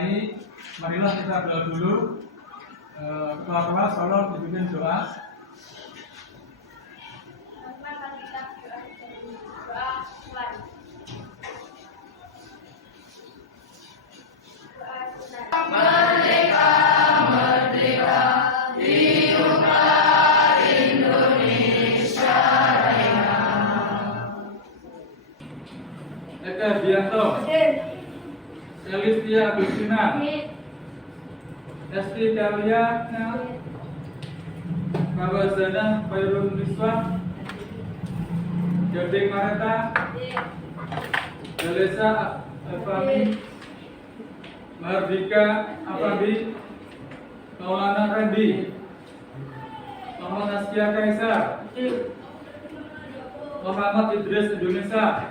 mulai, marilah kita berdoa dulu. Ketua kelas tolong dipimpin doa. Merdeka, merdeka, hiduplah Indonesia Raya. Eka Bianto, Elistia Agustina, Esti Kalia, Kawazana Khairul Niswa, Gading Mareta, Galesa Afami, Mardika Afandi, Maulana Randi, Muhammad Askia Kaisar, Muhammad Idris Indonesia.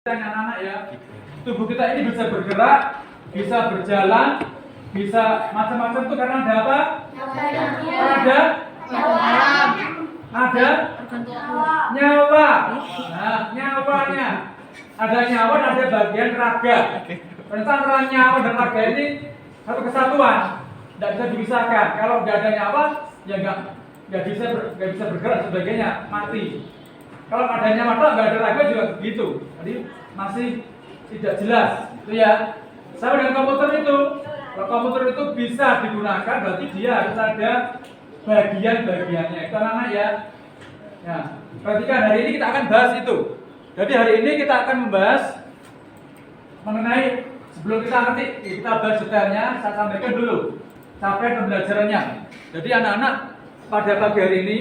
Anak-anak ya, tubuh kita ini bisa bergerak, bisa berjalan, bisa macam-macam tuh karena ada apa? Ada nyawa. Nah, nyawanya ada nyawa dan ada bagian raga. Antara nyawa dan raga ini satu kesatuan, tidak bisa dipisahkan. Kalau nggak ada nyawa, ya nggak bisa bergerak sebagainya, mati. Kalau ada nyawa nggak ada raga juga begitu. Jadi masih tidak jelas, itu ya. Sama dengan komputer itu. Kalau komputer itu bisa digunakan, berarti dia harus ada bagian-bagiannya. Itu anak-anak ya. Ya, perhatikan hari ini kita akan bahas itu. Jadi hari ini kita akan membahas mengenai, sebelum kita nanti kita bahas detailnya, saya sampaikan dulu capaian pembelajarannya. Jadi anak-anak pada pagi hari ini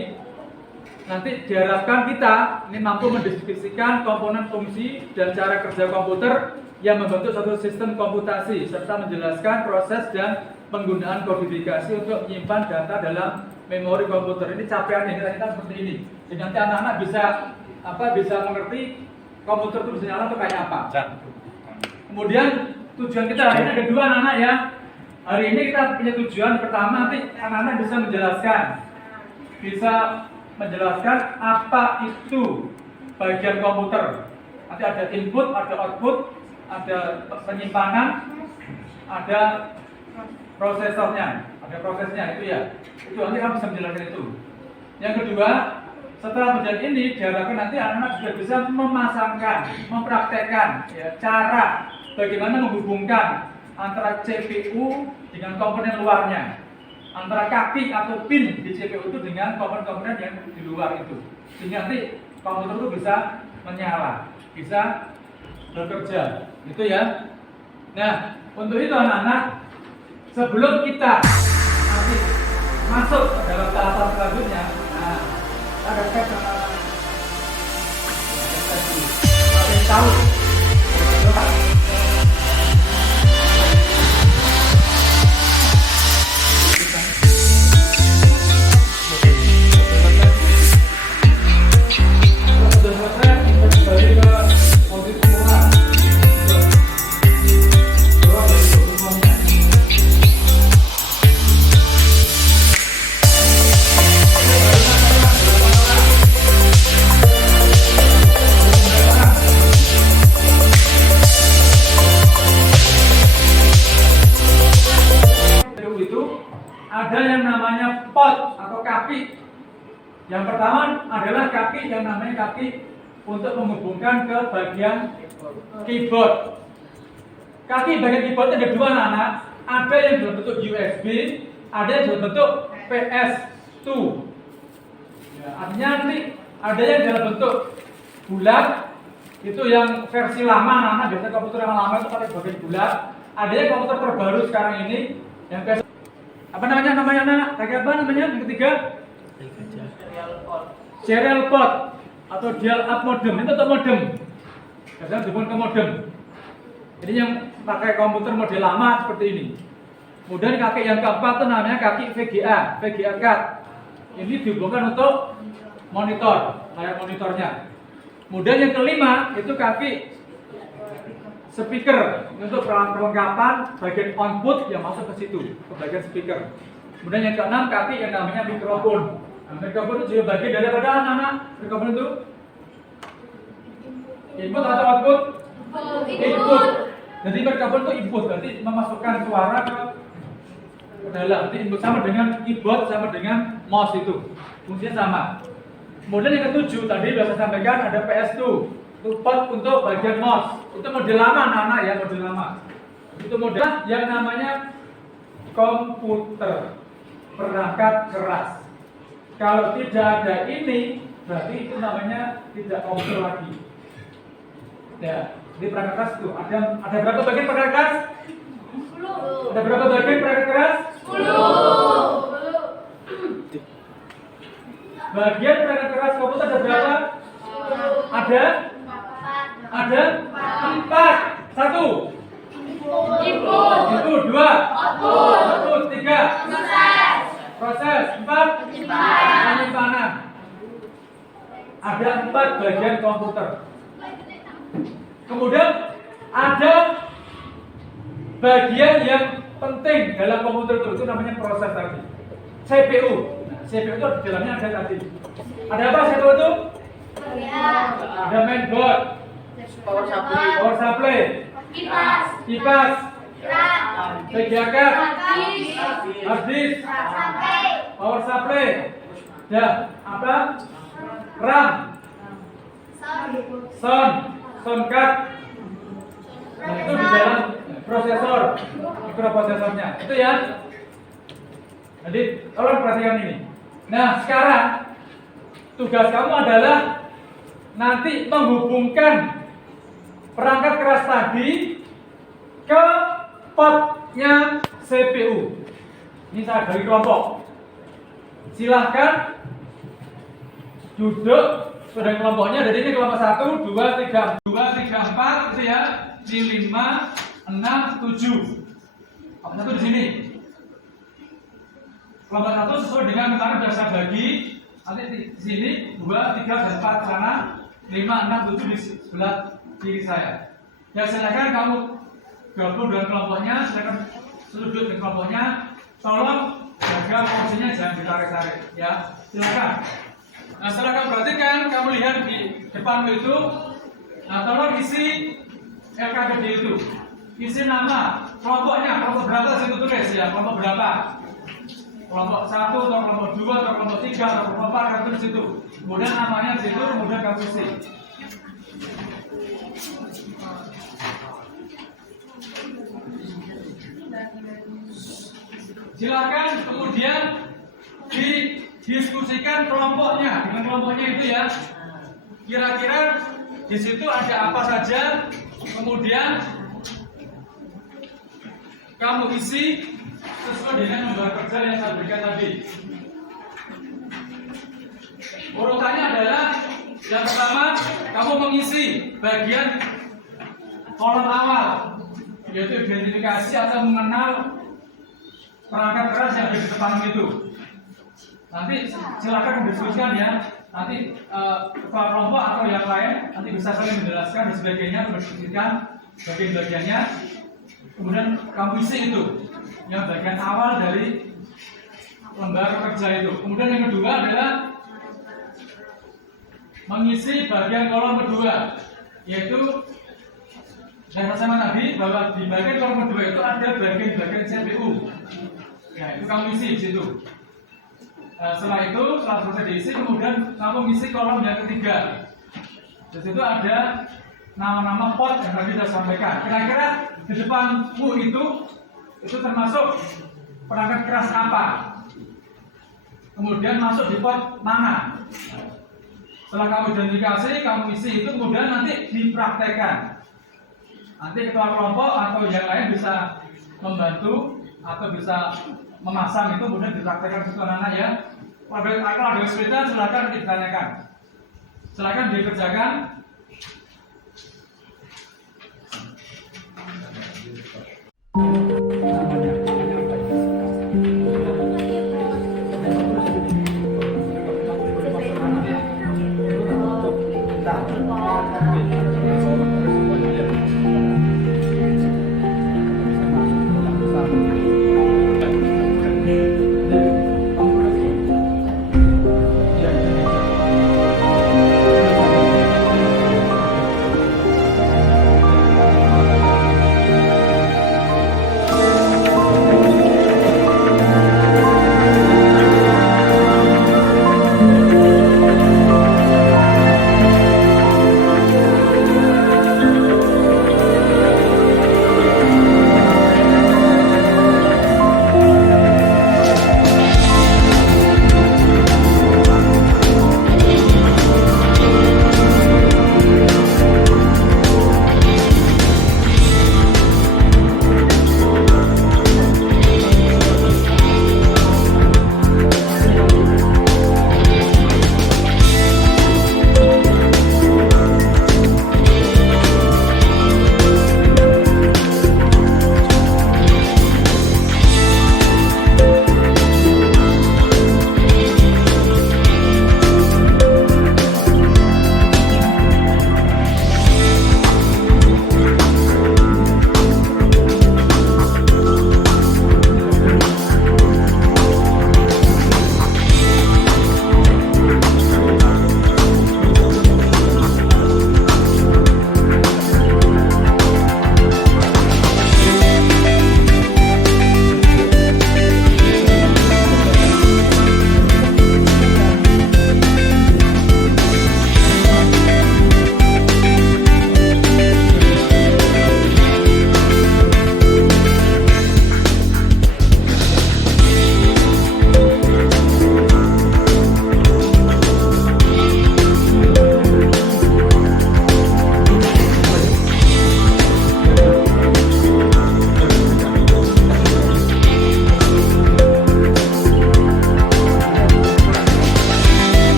nanti diharapkan kita ini mampu mendeskripsikan komponen fungsi dan cara kerja komputer yang membentuk satu sistem komputasi serta menjelaskan proses dan penggunaan kodifikasi untuk menyimpan data dalam memori komputer. Ini capaiannya kita seperti ini. Jadi nanti anak-anak bisa mengerti komputer itu bisa nyala atau kayak apa. Kemudian tujuan kita hari ini ada dua anak-anak ya. Hari ini kita punya tujuan pertama, nanti anak-anak bisa menjelaskan apa itu bagian komputer. Nanti ada input, ada output, ada penyimpanan, ada prosesornya, ada prosesnya itu ya. Itu nanti kamu bisa menjelaskan itu. Yang kedua, setelah menjadi ini diharapkan nanti anak-anak juga bisa memasangkan, mempraktekkan ya, cara bagaimana menghubungkan antara CPU dengan komponen luarnya, antara kaki atau pin di CPU itu dengan komponen-komponen yang di luar itu, sehingga nanti komputer itu bisa menyala, bisa bekerja, gitu ya. Nah, untuk itu anak-anak, sebelum kita nanti masuk ke dalam tahapan selanjutnya, nah, ada tahu. Ada yang namanya port atau kaki. Yang pertama adalah kaki yang namanya kaki untuk menghubungkan ke bagian keyboard. Kaki bagian keyboard ada dua anak. Ada yang dalam bentuk USB, ada yang dalam bentuk PS2. Ya, artinya nanti ada yang dalam bentuk bulat, itu yang versi lama anak-anak, biasanya komputer yang lama itu pakai bagian bulat. Ada yang komputer terbaru sekarang ini yang apa namanya anak? Pakai apa namanya? Yang ketiga? Serial port atau dial up modem. Itu untuk modem. Biasanya dihubungkan ke modem. Ini yang pakai komputer model lama seperti ini. Kemudian kaki yang keempat itu namanya kaki VGA card. Ini dihubungkan untuk monitor, layar monitornya. Kemudian yang kelima itu kaki speaker untuk perlengkapan bagian output yang masuk ke situ, ke bagian speaker. Kemudian yang keenam kaki yang namanya mikrofon. Nah, mikrofon itu juga bagian daripada anak-anak. Mikrofon itu input atau output? Input. Jadi input kabel itu input, berarti memasukkan suara ke dalam. Jadi input sama dengan keyboard sama dengan mouse itu fungsinya sama. Kemudian yang ketujuh tadi sudah saya sampaikan ada PS2, itu port untuk bagian mouse. Itu model lama anak-anak ya, model lama. Itu model yang namanya komputer perangkat keras. Kalau tidak ada ini, berarti itu namanya tidak komputer lagi. Ya, di perangkat keras itu ada berapa bagian perangkat keras? 10. Ada berapa bagian perangkat keras? 10. Bagian perangkat keras komputer ada berapa? Ada? Ada? 4. 1. Input. 2. Output. 3. Proses. 4. Penyimpanan. Ada 4 bagian komputer. Kemudian ada bagian yang penting dalam komputer itu namanya proses tadi. CPU. CPU itu di dalamnya ada tadi. Ada apa CPU itu? Ada mainboard, power supply, kipas, VGA, hard disk, power supply, ya apa? RAM, sound card. Nah, itu di dalam prosesor, mikroprosesornya. Itu ya. Jadi tolong perhatikan ini. Nah, sekarang tugas kamu adalah nanti menghubungkan perangkat keras tadi ke portnya CPU. Ini saya bagi kelompok. Silahkan duduk sudah kelompoknya. Jadi ini kelompok 1, 2, 3, 4 itu ya. Ini 5, 6, 7. Kelompok 1 di sini. Kelompok 1 sesuai dengan kemarin sudah saya bagi. Nanti di sini 2, 3, dan 4 sana, 5, 6, 7 di sebelah kiri saya. Ya silakan kamu gabung dengan kelompoknya, silakan duduk di kelompoknya. Tolong jaga posisinya jangan ditarik-tarik ya. Silakan. Nah, silakan perhatikan, kamu lihat di depanmu itu. Nah, tolong isi LKPD itu. Isi nama kelompoknya, kelompok berapa situ tulis ya, kelompok berapa. Kelompok 1 atau kelompok 2 atau kelompok 3 atau kelompok 4 kamu tulis situ. Kemudian namanya di situ, kemudian kamu isi. Silakan kemudian didiskusikan kelompoknya dengan kelompoknya itu ya. Kira-kira di situ ada apa saja, kemudian kamu isi sesuai dengan nomor kerja yang saya berikan tadi. Urutannya adalah yang pertama kamu mengisi bagian kolom awal, yaitu identifikasi atau mengenal perangkat keras yang ada di depan itu. Nanti silakan didiskusikan ya. Nanti kepala kelompok atau yang lain nanti bisa saling menjelaskan dan sebagainya, mendiskusikan bagian-bagiannya. Kemudian kamu isi itu yang bagian awal dari lembar kerja itu. Kemudian yang kedua adalah mengisi bagian kolom kedua, yaitu saya sama tadi bahwa di bagian kolom kedua itu ada bagian-bagian CPU. Ya, itu kamu isi di situ. Setelah itu, setelah selesai diisi, kemudian kamu isi kolom yang ketiga. Di situ ada nama-nama port yang tadi saya sampaikan. Kira-kira di depanmu itu termasuk perangkat keras apa? Kemudian masuk di port mana? Setelah kamu identifikasi, kamu isi itu, kemudian nanti dipraktekkan. Nanti ketua kelompok atau yang lain bisa membantu atau bisa memasang itu, kemudian dipraktekkan ke anak-anak ya. Kalau ada kesulitan silakan ditanyakan. Silakan dikerjakan.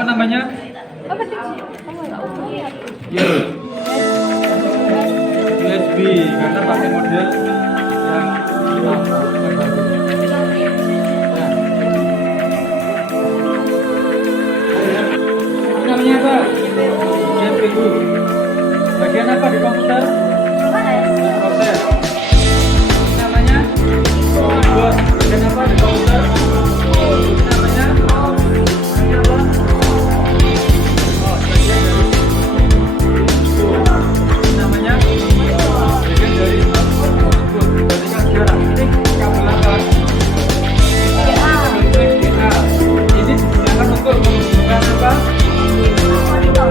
apa namanya? Apa sih? Kamu nggak usah lihat. Ya. USB karena pakai model yang lama. Ini namanya apa? CPU. Bagian apa di komputer? Proses. Ini namanya keyboard. Bagian apa di komputer? Ini namanya apa? Oh, bagian dari ini namanya bagian dari output. Berarti kan sekarang ini kabel apa? Kabel VGA. Ini digunakan untuk menghubungkan apa? Monitor.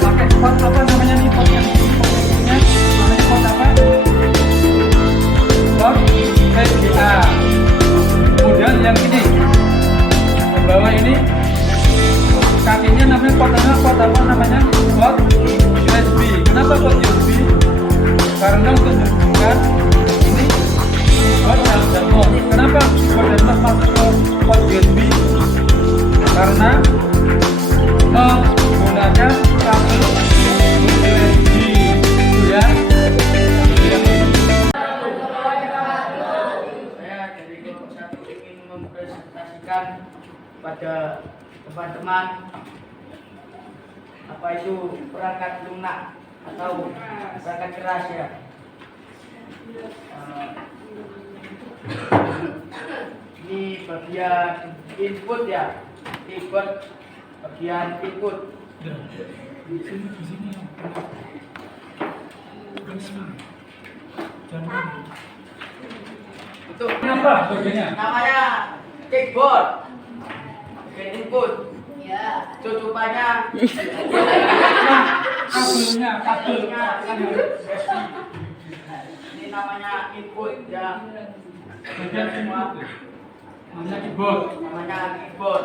Pakai port apa namanya nih? Port yang ini posisinya namanya port apa? Port VGA. Kemudian yang ini yang bawah ini kakinya namanya port apa namanya? Port USB. Kenapa port USB? Karena untuk menghubungkan ini keyboard dan mouse. Kenapa keyboard dan mouse masuk ke port USB? Karena menggunakan kabel USB, ya. Saya dari kelompok 1 ingin mempresentasikan pada teman-teman apa itu perangkat lunak atau perangkat keras ya. Ini bagian input ya, keyboard bagian input. Itu Kenapa bagiannya? namanya keyboard bagian input. Cucupannya Kabelnya. ini namanya input ya. Bagian Semua namanya keyboard. namanya keyboard.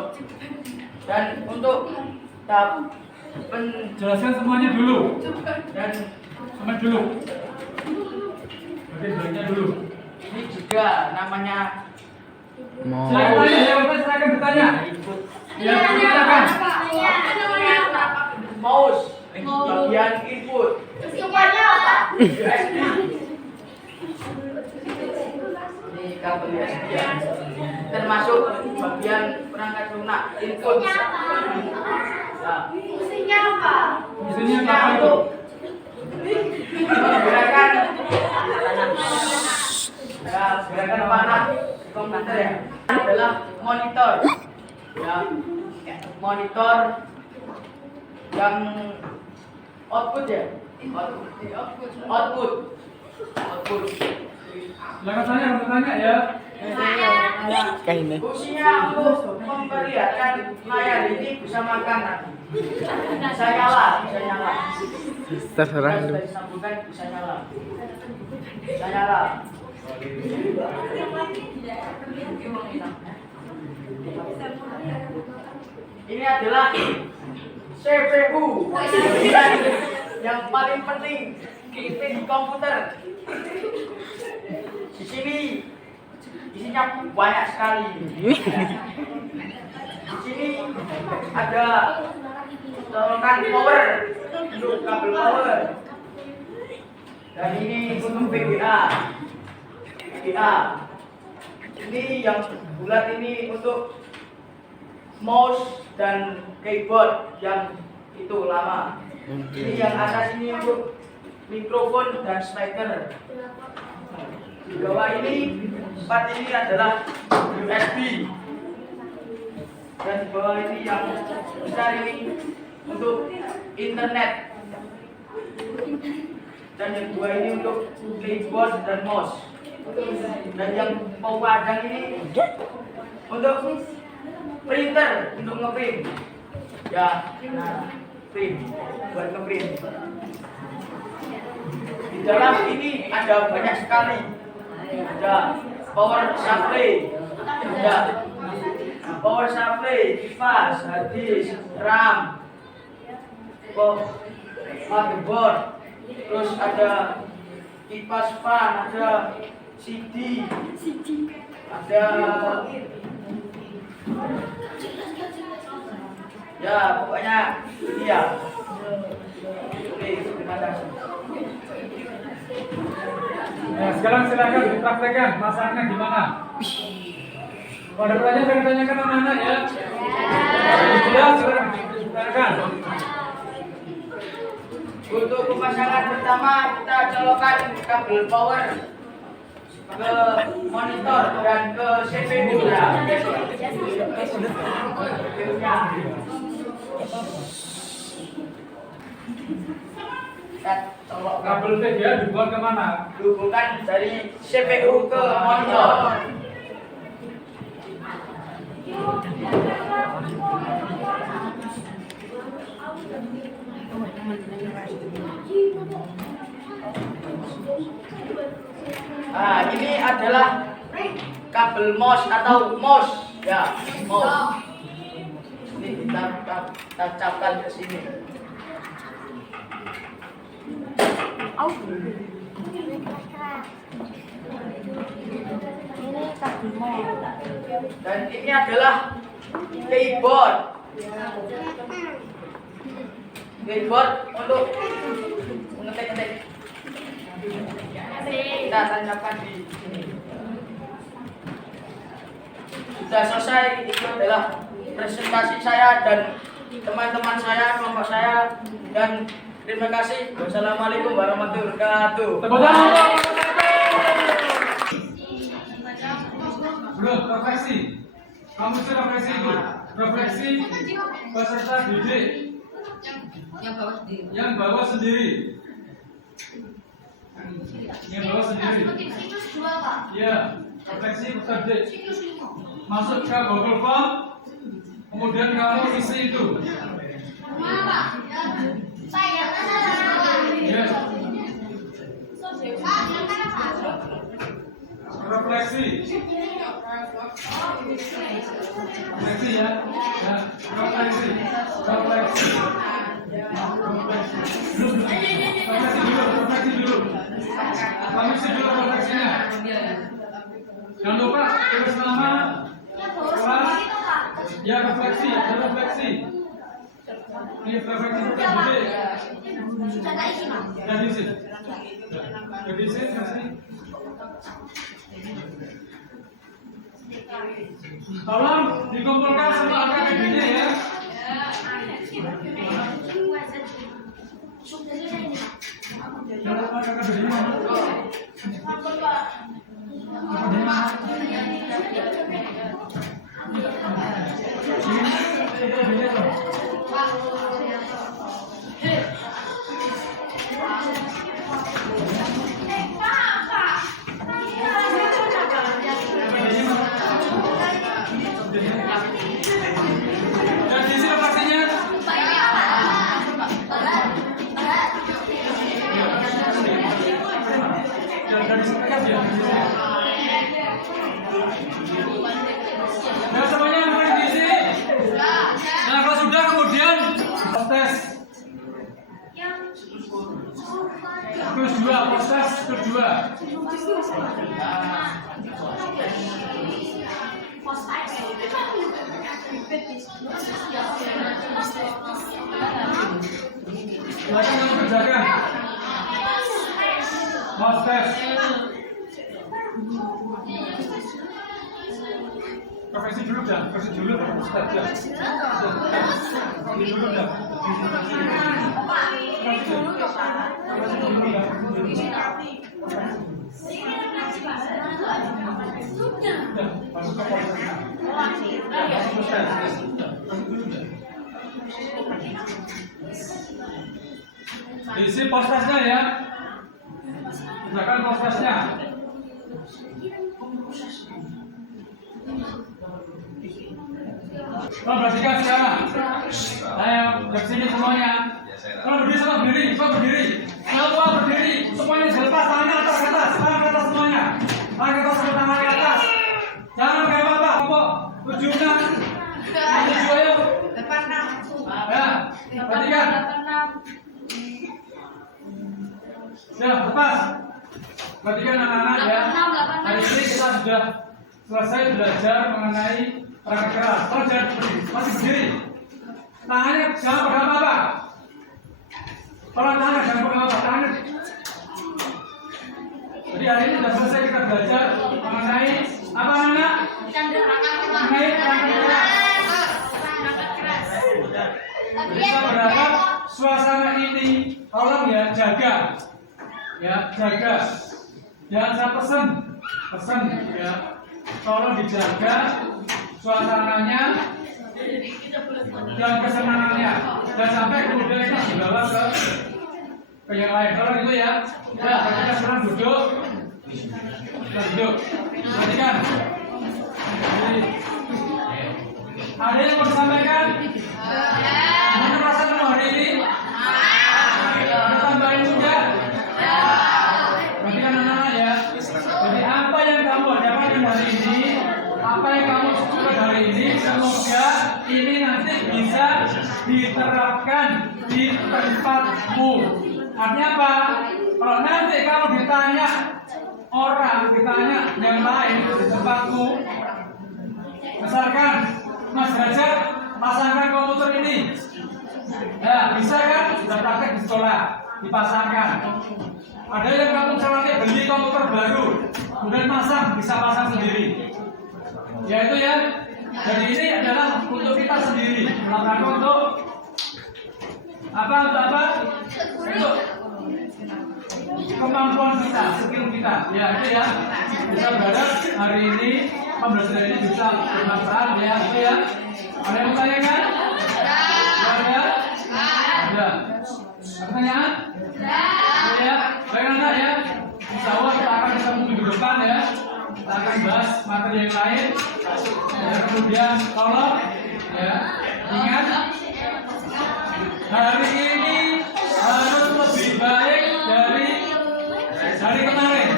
Dan untuk tahap Jelaskan semuanya dulu. dan Sama dulu. Bagian-bagiannya dulu. ini juga namanya Silakan tanya, silakan bertanya. Ya, silakan. mouse bagian input USB. Ini kabel USB ya. Termasuk bagian perangkat lunak input. Nah, Isinya apa itu? gerakan gerakan panah di komputer ya adalah monitor ya, monitor yang output ya, output. Silakan tanya, bertanya ya. Fungsinya untuk memperlihatkan layar ini bisa makan nanti. Bisa nyala. Terserah lu. Sudah disambungkan bisa nyala. Bisa nyala. Ini adalah CPU yang paling penting di komputer. Di sini isinya banyak sekali. Di sini ada colokan power untuk kabel power. Dan ini untuk VGA. Ini yang bulat ini untuk mouse dan keyboard yang itu lama. Ini yang atas ini untuk mikrofon dan speaker. Di bawah ini part ini adalah USB. Dan di bawah ini yang besar ini untuk internet. Dan yang dua ini untuk keyboard dan mouse. Dan yang pemadang ini untuk printer, untuk ngeprint. Ya, nah, print, buat ngeprint. Di dalam ini ada banyak sekali. Ada power supply, ada power supply, kipas, hard disk, RAM, motherboard, terus ada kipas fan, ada CD, ada Ya, pokoknya iya. Oke, terima kasih. Nah, sekarang silakan dipraktekkan masaknya gimana. Kalau ada pertanyaan, tanyakan anak-anak ya. Jelas, silakan ditanyakan. Untuk pemasangan pertama kita colokkan kabel power ke monitor dan ke CPU ya. Kita colok Kabel VGA dibuat kemana? hubungkan dari CPU ke monitor. Nah, ini adalah kabel mouse atau mouse ya, mouse. Ini kita tancapkan ke sini. Ini kabel mau. Dan ini adalah keyboard. Keyboard untuk mengetik-ngetik. Kita tancapkan di sini. Sudah selesai, itu adalah presentasi saya dan teman-teman saya, kelompok saya, dan terima kasih. Wassalamualaikum warahmatullahi wabarakatuh. Tepuk tangan. Belum, refleksi. Kamu sudah refleksi itu. Refleksi peserta didik yang bawa sendiri. Yang bawa sendiri. Ya, refleksi peserta didik. Masuk ke Google Form, kemudian kamu isi itu. Ya. Refleksi. Refleksi ya. Ya, refleksi. Refleksi. Refleksi dulu. Kamu isi dulu refleksinya. Jangan lupa tulis nama, kelas. Ya, refleksi. Ada refleksi. Ini refleksi tadi. Ya, diisi. Ya, diisi, diisi. Tolong dikumpulkan semua AKBD-nya ya. Jangan lupa AKBD-nya mana? Dan diisi refleksinya. Nah, semuanya yang boleh diisi. Nah, kalau sudah kemudian proses kedua, proses kedua. Silakan kamu kerjakan. Proses. Profesi dulu dah, profesi dulu baru Ustaz dah. Ini dulu dah. Profesi dulu ya Pak. Profesi dulu dah. Dah, masuk ke prosesnya. Isi prosesnya ya. Kerjakan prosesnya. Kalau perhatikan sekarang, ayo ke sini semuanya. Kalau berdiri semua berdiri, semua berdiri, semua berdiri, semuanya dilepas tangannya atas ke atas, tangan ke atas semuanya, tangan ke atas, tangan ke atas. Jangan kayak apa, kok tujuhnya, tujuh ayo. Ya, perhatikan. Ya, lepas. Perhatikan anak-anak ya. Hari ini kita sudah selesai belajar mengenai perangkat keras. Kalau jangan berdiri, masih berdiri. Tangannya jangan pegang apa? Kalau tangan jangan pegang apa? Tangannya. Jadi hari ini sudah selesai kita belajar mengenai apa namanya? Mengenai perangkat keras. Kita berharap suasana ini tolong ya jaga, Jangan saya pesan ya, tolong dijaga suasananya dan kesenangannya, dan sampai kemudian itu dibawa ke yang lain. Kalau itu ya, kita sekarang duduk. Perhatikan. Ada yang mau disampaikan? Mana perasaan hari ini? Ada tambahin juga? Perhatikan anak-anak ya. Jadi apa yang kamu dapatkan hari ini, apa yang kamu suka hari ini, semoga ini nanti bisa diterapkan di tempatmu. Artinya apa? Kalau nanti kamu ditanya yang lain di tempatmu, misalkan Mas Derajat pasangkan komputer ini, ya bisa kan? Sudah praktek di sekolah, dipasangkan. Ada yang kamu caranya beli komputer baru, kemudian bisa pasang sendiri. Ya itu ya. Jadi ini adalah untuk kita sendiri, melakukan untuk apa? Untuk kemampuan kita, skill kita. Ya itu ya. Kita berharap hari ini pembelajaran ini bisa bermanfaat ya. Itu ya. Ada yang bertanya? Ada? Ada. Pertanyaan? Ya, baik anak ya. Insya Allah kita akan ketemu minggu depan ya. Kita akan bahas materi yang lain. Ya, kemudian tolong ya ingat hari ini harus lebih baik dari hari kemarin.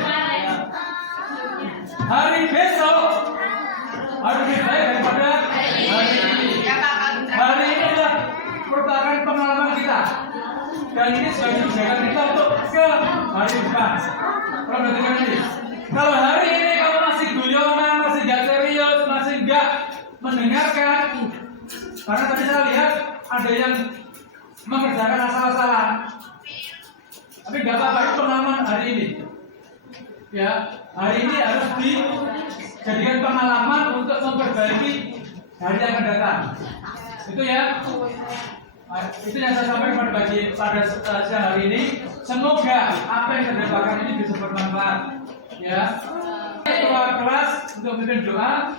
Hari besok harus lebih baik daripada hari ini. Hari ini adalah merupakan pengalaman kita. Dan ini sebagai pijakan kita untuk ke hari depan. Perhatikan ini. Kalau hari ini kamu masih guyonan, masih gak serius, masih gak mendengarkan, karena tadi saya lihat ada yang mengerjakan asal-asalan. Tapi gak apa-apa, itu pengalaman hari ini. Ya, hari ini harus dijadikan pengalaman untuk memperbaiki hari yang akan datang. Itu ya. Itu yang saya sampaikan pada siang hari ini. Semoga apa yang saya dapatkan ini bisa bermanfaat. Ya, keluar kelas untuk memimpin doa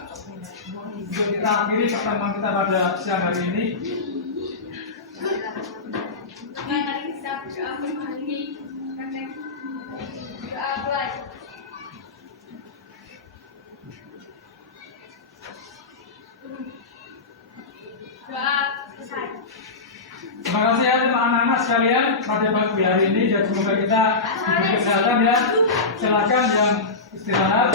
untuk kita akhiri pertemuan kita pada siang hari ini. Terima kasih ya teman anak-anak sekalian pada pagi hari ini, dan semoga kita diberi kesehatan ya. Silakan yang istirahat.